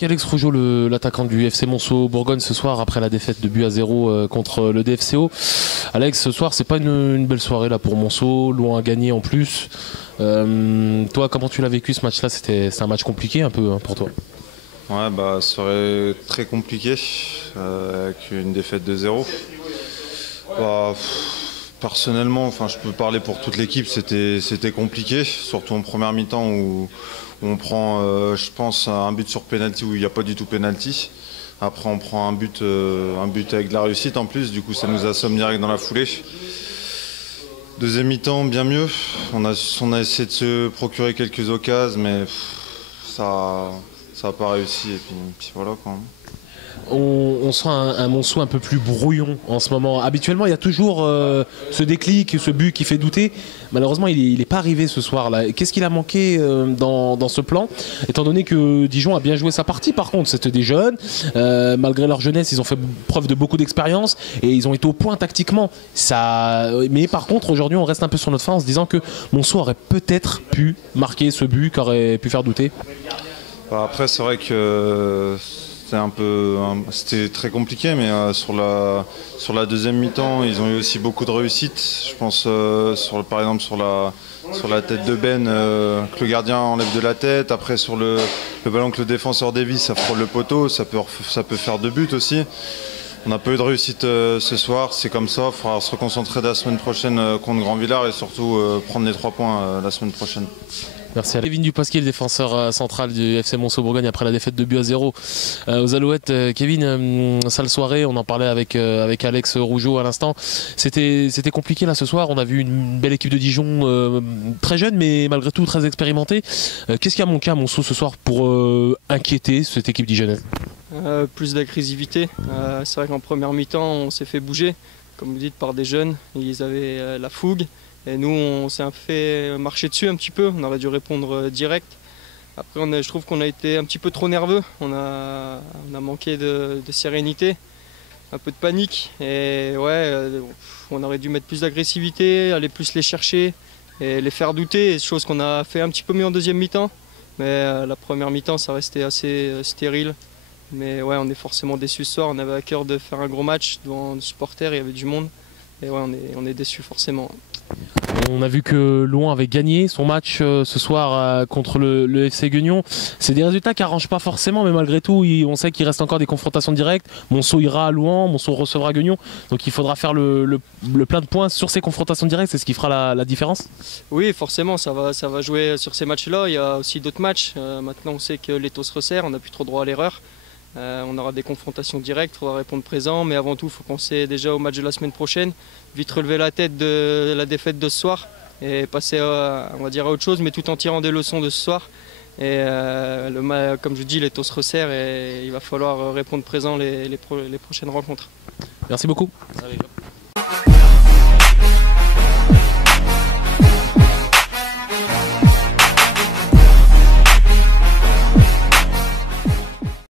Alex Rougeau, l'attaquant du FC Monceau Bourgogne ce soir après la défaite de but à 0 contre le DFCO. Alex, ce soir c'est pas une belle soirée là pour Monceau, loin à gagner en plus. Toi, comment tu l'as vécu ce match-là? C'est un match compliqué un peu pour toi? Ouais, bah soirée très compliquée avec une défaite de 0. Bah, personnellement, enfin je peux parler pour toute l'équipe, c'était compliqué, surtout en première mi-temps où on prend, je pense, un but sur penalty où il n'y a pas du tout penalty. Après, on prend un but avec de la réussite en plus. Du coup, ça nous assomme direct dans la foulée. Deuxième mi-temps, bien mieux. On a essayé de se procurer quelques occasions, mais ça n'a pas réussi. Et puis voilà quoi. On sent un Monceau un peu plus brouillon en ce moment. Habituellement, il y a toujours ce déclic, ce but qui fait douter. Malheureusement, il n'est pas arrivé ce soir-là. Qu'est-ce qu'il a manqué dans ce plan? Étant donné que Dijon a bien joué sa partie, par contre, c'était des jeunes. Malgré leur jeunesse, ils ont fait preuve de beaucoup d'expérience et ils ont été au point tactiquement. Mais par contre, aujourd'hui, on reste un peu sur notre fin en se disant que Monceau aurait peut-être pu marquer ce but qui aurait pu faire douter. Après, c'est vrai que c'était très compliqué, mais sur la deuxième mi-temps, ils ont eu aussi beaucoup de réussite. Je pense par exemple sur la tête de Ben, que le gardien enlève de la tête. Après sur le ballon que le défenseur dévie, ça frôle le poteau, ça peut faire 2 buts aussi. On n'a pas eu de réussite ce soir, c'est comme ça. Il faudra se reconcentrer la semaine prochaine contre Grand-Villard et surtout prendre les 3 points la semaine prochaine. Merci à Kevin Dupasquier, le défenseur central du FC Monceau Bourgogne après la défaite de but à 0 aux Alouettes. Kevin, sale soirée, on en parlait avec Alex Rougeau à l'instant. C'était compliqué là ce soir, on a vu une belle équipe de Dijon, très jeune mais malgré tout très expérimentée. Qu'est-ce qui a manqué à Monceau ce soir pour inquiéter cette équipe dijonnaise? Plus d'agressivité. C'est vrai qu'en première mi-temps on s'est fait bouger, comme vous dites, par des jeunes. Ils avaient la fougue. Et nous, on s'est fait marcher dessus un petit peu, on aurait dû répondre direct. Après, je trouve qu'on a été un petit peu trop nerveux, on a manqué de sérénité, un peu de panique. Et ouais, on aurait dû mettre plus d'agressivité, aller plus les chercher et les faire douter, chose qu'on a fait un petit peu mieux en deuxième mi-temps. Mais la première mi-temps, ça restait assez stérile. Mais ouais, on est forcément déçus ce soir, on avait à cœur de faire un gros match devant les supporters, il y avait du monde. Et ouais, on est déçus forcément. On a vu que Louan avait gagné son match ce soir contre le FC Guignon. C'est des résultats qui n'arrangent pas forcément, mais malgré tout, on sait qu'il reste encore des confrontations directes. Monceau ira à Louan, Monceau recevra Guignon. Donc il faudra faire le plein de points sur ces confrontations directes. C'est ce qui fera la différence? Oui, forcément, ça va jouer sur ces matchs-là. Il y a aussi d'autres matchs. Maintenant, on sait que l'étau se resserre, on n'a plus trop droit à l'erreur. On aura des confrontations directes, il faudra répondre présent, mais avant tout, il faut penser déjà au match de la semaine prochaine, vite relever la tête de la défaite de ce soir et passer on va dire à autre chose, mais tout en tirant des leçons de ce soir. Et comme je dis, les taux se resserrent et il va falloir répondre présent les prochaines rencontres. Merci beaucoup. Allez.